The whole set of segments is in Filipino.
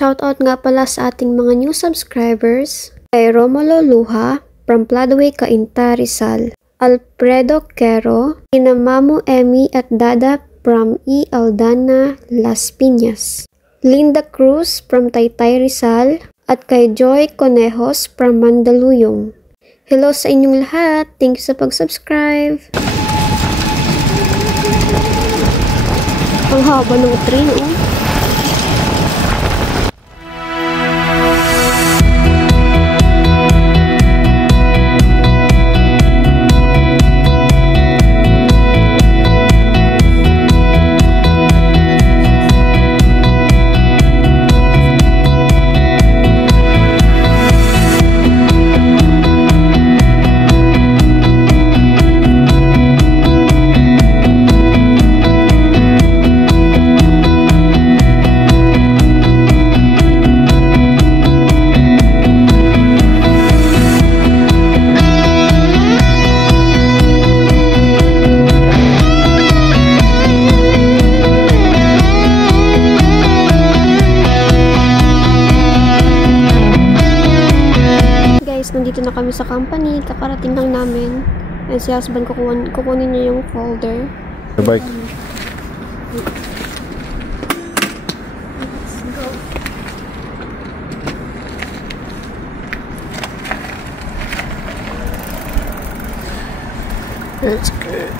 Shoutout nga pala sa ating mga new subscribers. Kay Romulo Luha, from Pladue, Cainta, Rizal. Alfredo Quero, kina Mamu Emmy at Dada from E. Aldana, Las Piñas. Linda Cruz from Taytay, Rizal. At kay Joy Conejos from Mandaluyong. Hello sa inyong lahat. Thank you sa pag-subscribe. Ang haba ng train, oh. Nandito na kami sa company, kakarating lang namin. And si husband kukunin niya yung folder. The bike. That's good.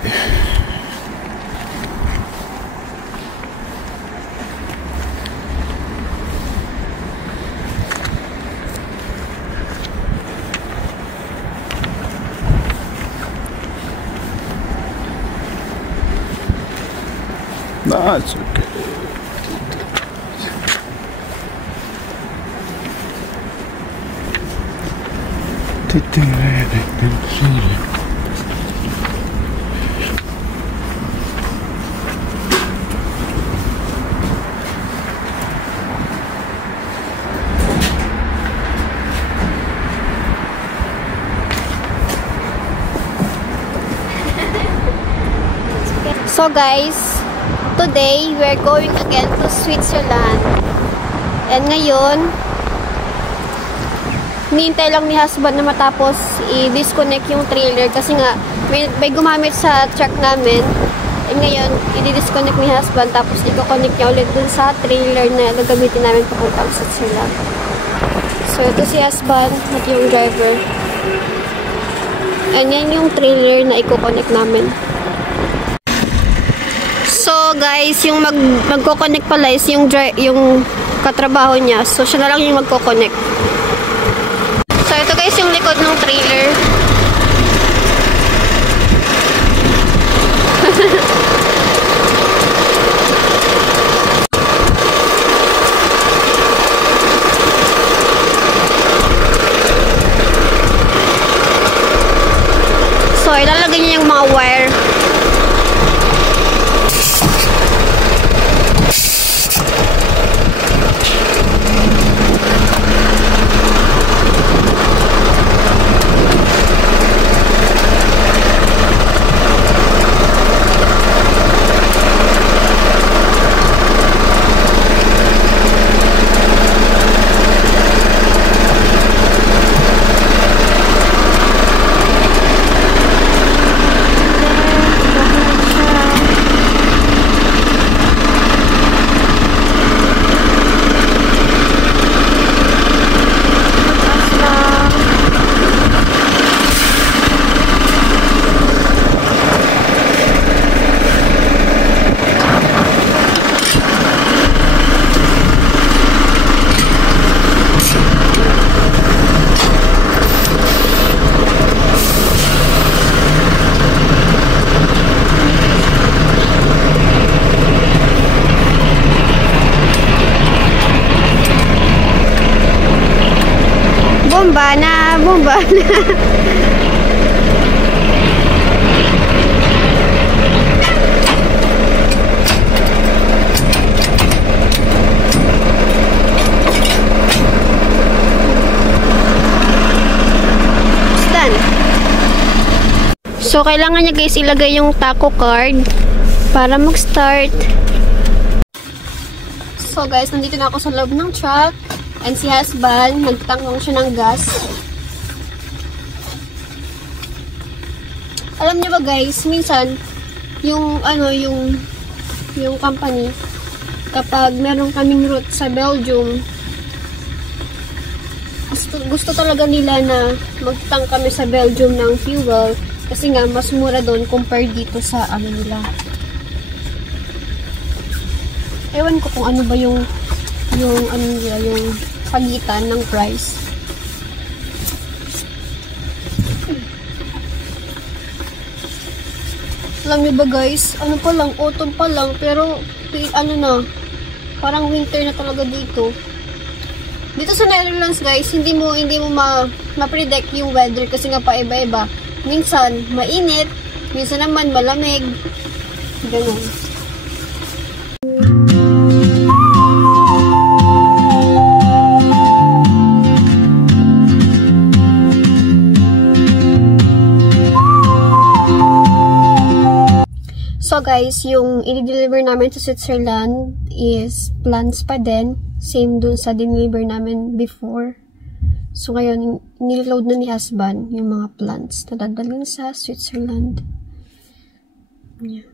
That's okay. So guys, today we are going again to Switzerland. And ngayon, hinihintay lang ni husband na matapos i-disconnect yung trailer kasi nga may gumamit sa truck namin. And ngayon, i-disconnect ni husband tapos i-connect niya ulit dun sa trailer na gagamitin namin papuntang Switzerland. So ito si husband at yung driver. And yan yung trailer na i-connect namin. So guys, yung magko-connect pala is yung katrabaho niya. So siya na lang yung magko-connect. So ito guys yung likod ng trailer. So ilalagay niya yung mga wire. Bomba na, bomba na. So, kailangan niya guys ilagay yung taco card para mag-start. So guys, nandito na ako sa loob ng truck. And si husband, nagtangong siya ng gas. Alam niyo ba guys, minsan, yung company, kapag meron kaming route sa Belgium, gusto talaga nila na magtank kami sa Belgium ng fuel kasi nga mas mura doon compared dito sa ano nila. Ewan ko kung ano ba yung pagitan ng price. Alam niyo ba guys, ano pa lang, autumn pa lang, pero ano na, parang winter na talaga dito. Dito sa Netherlands guys, hindi mo ma-predict yung weather kasi nga pa iba-iba. Minsan mainit, minsan naman malamig. Ganun. So guys, yung i-deliver namin sa Switzerland is plants pa din. Same dun sa deliver namin before. So ngayon, niload na ni husband yung mga plants na dadalhin sa Switzerland. Yeah.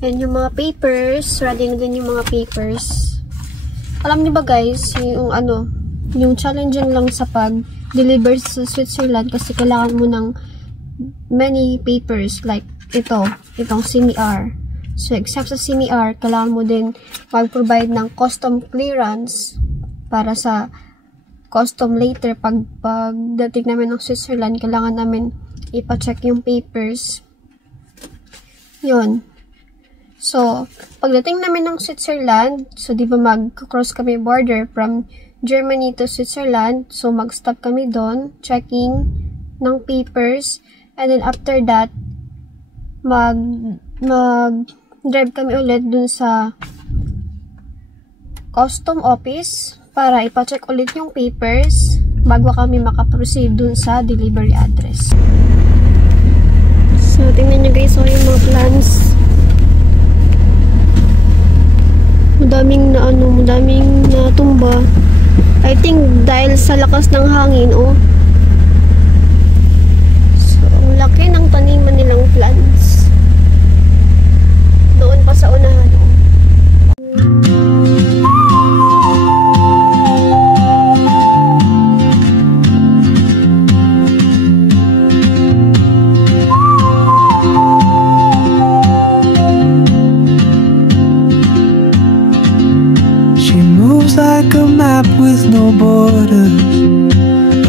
And yung mga papers, ready na din yung mga papers. Alam niyo ba guys, yung challenging lang sa pag-deliver sa Switzerland kasi kailangan mo ng many papers like itong CMR. So, except sa CMR, kailangan mo din mag-provide ng custom clearance para sa custom later. Pagdating namin ng Switzerland, kailangan namin ipa-check yung papers. Yun. So, pagdating namin ng Switzerland, so di ba mag-cross kami border from Germany to Switzerland. So, mag-stop kami doon, checking ng papers. And then after that, mag-drive kami ulit dun sa custom office para ipa-check ulit yung papers bago kami makaproceed dun sa delivery address. So, tingnan nyo guys, yung mga plants. Madaming natumba. I think dahil sa lakas ng hangin, So, ang laki ng taniman nilang plants. Doon pa sa unahan. She moves like a map with no borders,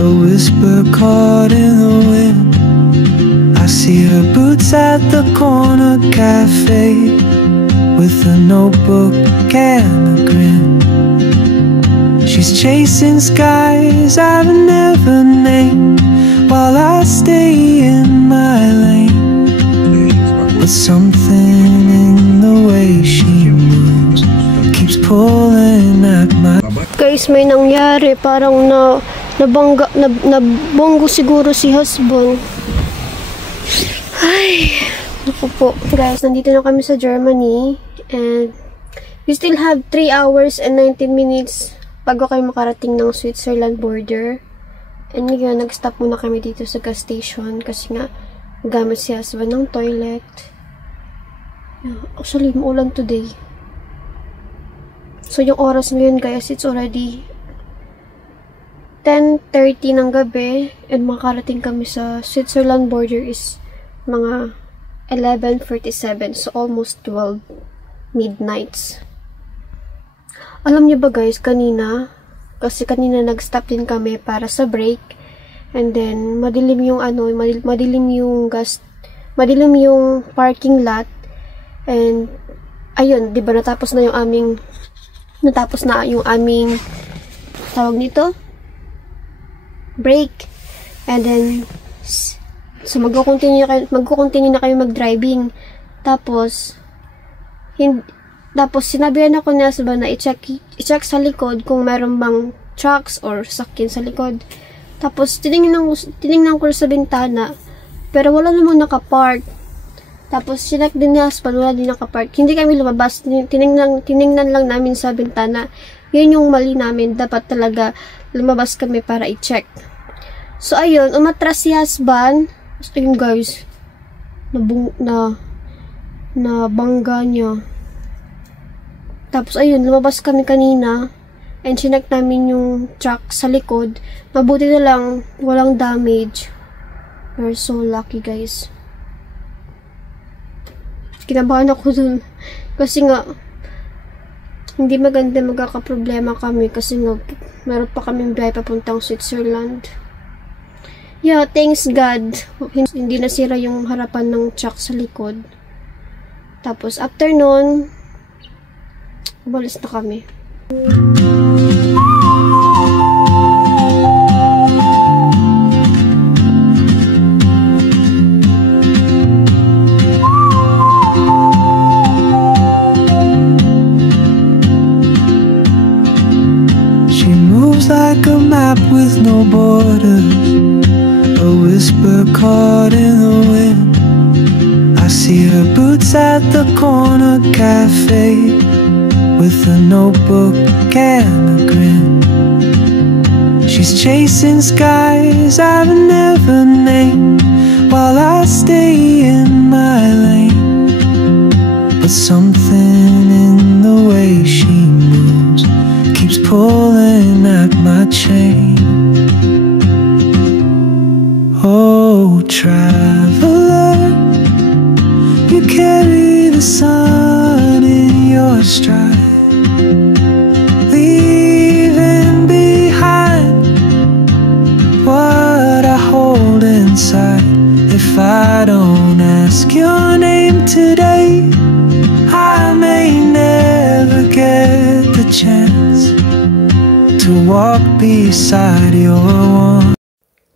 a whisper caught in the wind. I see her boots at the corner cafe with a notebook and a grin. She's chasing skies I've never named while I stay in my lane. But something in the way she moves keeps pulling at my... Guys, may nangyari. Parang nabonggo siguro si husband. Ay, naku po. Guys, nandito na kami sa Germany. And we still have 3 hours and 19 minutes bago kayo makarating ng Switzerland border. And ngayon, nag-stop muna kami dito sa gas station kasi nga gamit si husband ng toilet. Actually, maulan today. So, yung oras ngayon guys, it's already 10:30 ng gabi. And makarating kami sa Switzerland border is mga 11:47. So, almost 12 midnights. Alam niyo ba guys, kanina nag-stop din kami para sa break. And then, madilim yung madilim yung parking lot. And, ayun, di ba natapos na yung aming tawag nito? Break. And then, so magko-continue na kayo mag-driving. Tapos sinabihan ako na ba na i-check sa likod kung meron bang trucks or sasakyan sa likod. Tapos tinignan ko sa bintana, pero wala namang nakapark. Tapos, sinak din ni husband, wala din nakapark. Hindi kami lumabas. Tinignan lang namin sa bintana. Yun yung mali namin. Dapat talaga lumabas kami para i-check. So, ayun. Umatras si husband. So, ayun guys. Na bangga niya. Tapos, ayun. Lumabas kami kanina. And sinak namin yung truck sa likod. Mabuti na lang. Walang damage. We're so lucky guys. Kinabahan ako dun. Kasi nga, hindi maganda magkakaproblema kami. Kasi nga, meron pa kaming biyahe papuntang Switzerland. Yeah, thanks God. Hindi nasira yung harapan ng truck sa likod. Tapos, after nun, umalis na kami. Like a map with no borders, a whisper caught in the wind. I see her boots at the corner cafe, with a notebook and a grin. She's chasing skies I've never named, while I stay in my lane. But something in the way she moves keeps pulling at my chain. Oh, traveler, you carry the sun in your stride, leaving behind what I hold inside. If I don't ask your name today, I may never get the chance to walk beside your one.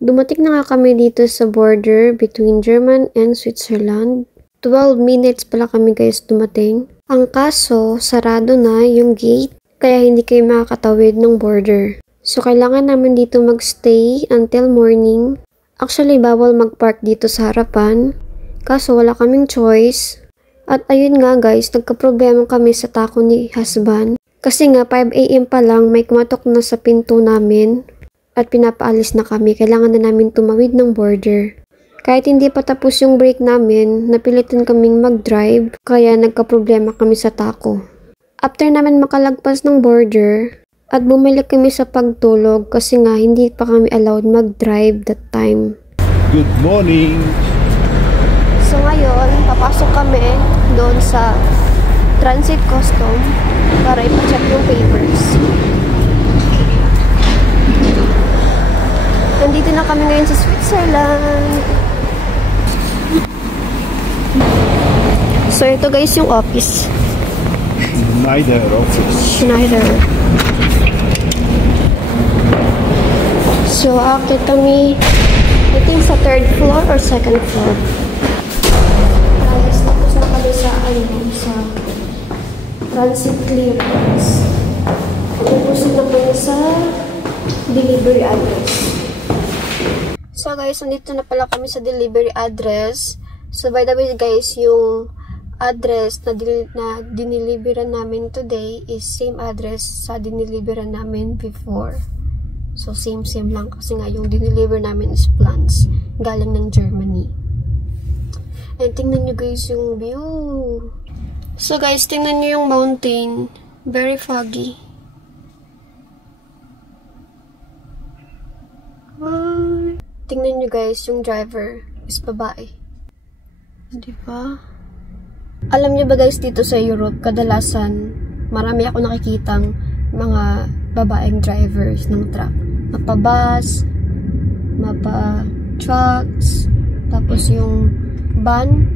Dumating na nga kami dito sa border between Germany and Switzerland. 12 minutes pala kami guys dumating. Ang kaso, sarado na yung gate, kaya hindi kayo makakatawid ng border. So, kailangan namin dito magstay until morning. Actually, bawal magpark dito sa harapan. Kaso, wala kaming choice. At ayun nga guys, nagka-problema kami sa tako ni husband. Kasi nga, 5 AM pa lang, may kumatok na sa pinto namin. At pinapaalis na kami. Kailangan na namin tumawid ng border. Kahit hindi pa tapos yung break namin, napilitan kaming mag-drive. Kaya nagka-problema kami sa tako. After namin makalagpas ng border, at bumalik kami sa pagtulog kasi nga hindi pa kami allowed mag-drive that time. Good morning! So ngayon, papasok kami doon sa transit custom para ipacheck yung papers. Nandito na kami ngayon sa Switzerland. So ito guys yung office. Schneider office. Schneider. So after kami, I think sa 3rd floor or 2nd floor. Tapos na kami sa transit clearance. Pupusin na kami sa delivery address. So guys, nandito na pala kami sa delivery address. So by the way guys, yung address na diniliberan namin today is same address sa diniliberan namin before. So same lang kasi nga yung diniliver namin is plants galing ng Germany. And tingnan nyo guys yung view. So guys, tingnan nyo yung mountain. Very foggy. Tingnan nyo guys, yung driver is babae. Diba? Alam nyo ba guys, dito sa Europe, kadalasan, marami ako nakikitang mga babaeng drivers ng truck. Mapa-bus, mapa-trucks, tapos yung van,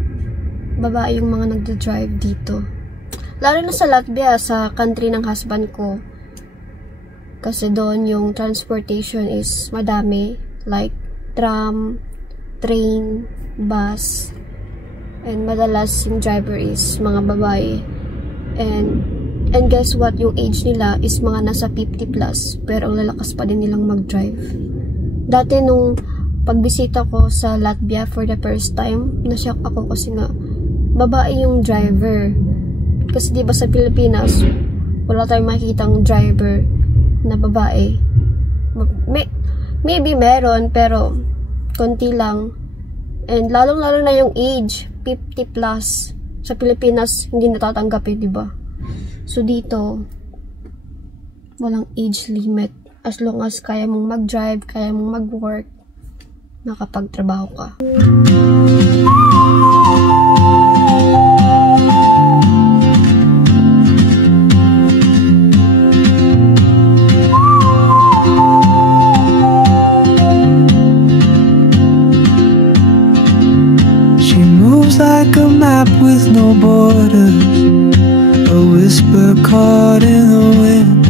babae yung mga nagda-drive dito. Lalo na sa Latvia, sa country ng husband ko. Kasi doon yung transportation is madami. Like, tram, train, bus. And madalas yung driver is mga babae. And guess what? Yung age nila is mga nasa 50 plus. Pero ang lalakas pa din nilang mag-drive. Dati nung pagbisita ko sa Latvia for the first time, na-shock ako kasi nga babae yung driver. Kasi diba sa Pilipinas, wala tayong makikitang driver na babae. Maybe meron, pero konti lang. And lalong-lalo na yung age, 50 plus. Sa Pilipinas, hindi natatanggap diba? So dito, walang age limit. As long as kaya mong mag-drive, kaya mong mag-work, nakapagtrabaho ka. She moves like a map with no borders, a whisper caught in the wind.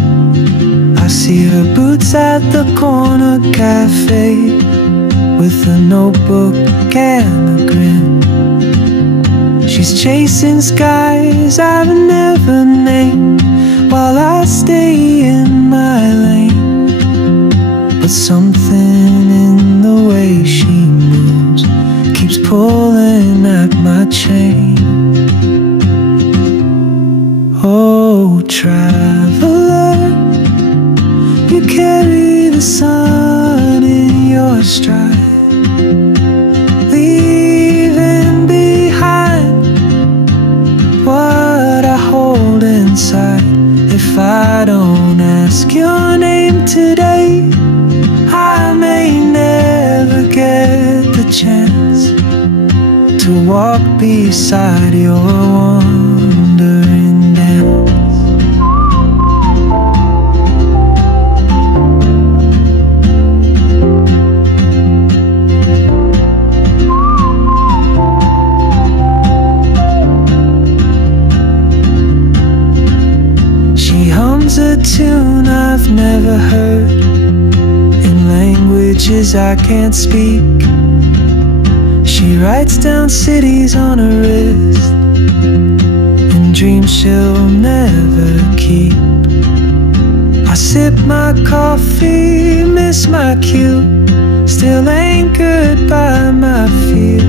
I see her boots at the corner cafe, with a notebook and a grin. She's chasing skies I've never named, while I stay in my lane. But something in the way she moves keeps pulling at my chain. Oh, traveler, you carry the sun in your stride, leaving behind what I hold inside. If I don't ask your name today, I may never get the chance to walk beside your wandering dance. She hums a tune I've never heard, in languages I can't speak. She writes down cities on her wrist, and dreams she'll never keep. I sip my coffee, miss my cue, still anchored by my fear.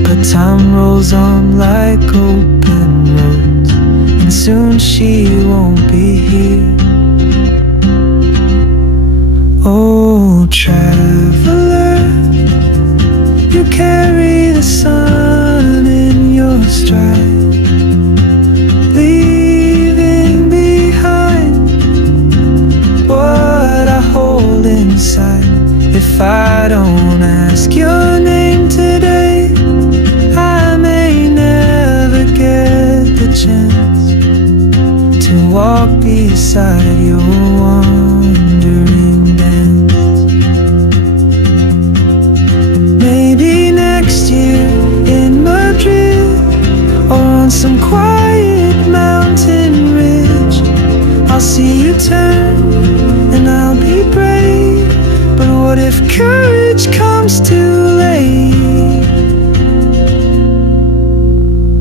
But time rolls on like open roads, and soon she won't be here. Oh, traveler, you carry the sun in your stride, leaving behind what I hold inside. If I don't ask your name today, I may never get the chance to walk beside your wandering dance. Maybe next year in Madrid, or on some quiet mountain ridge, I'll see you turn and I'll be brave. But what if courage comes too late?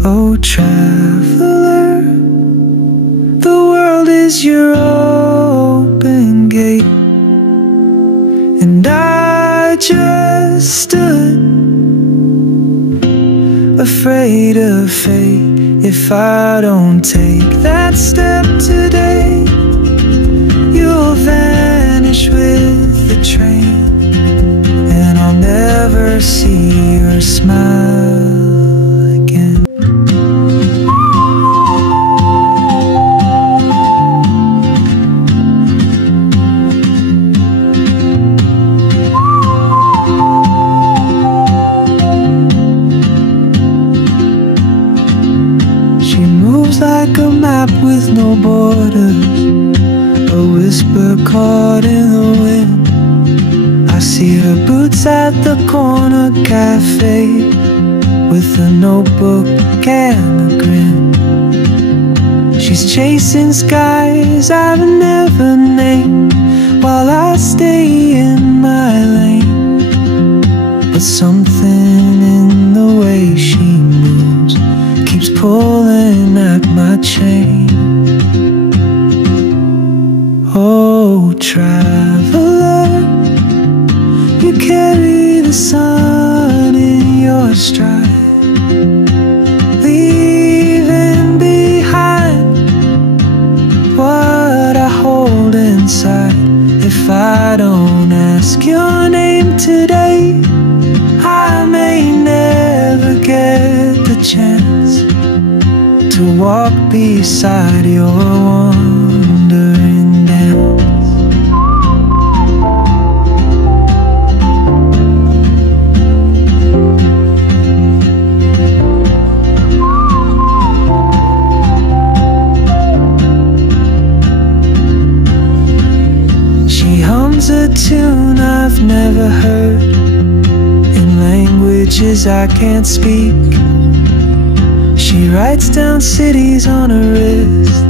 Oh, traveler, the world is your open gate, and I just stood afraid of fate. If I don't take that step today, you'll vanish with the train, and I'll never see your smile again. Like a map with no borders, a whisper caught in the wind. I see her boots at the corner cafe, with a notebook and a grin. She's chasing skies I've never named, while I stay in my lane. But something in the way she moves keeps pulling at my chain. Oh, traveler, you carry the sun in your stride, if I don't ask your name today, I may never get the chance to walk beside your wandering dance. She hums a tune I've never heard in languages I can't speak. She writes down cities on her wrist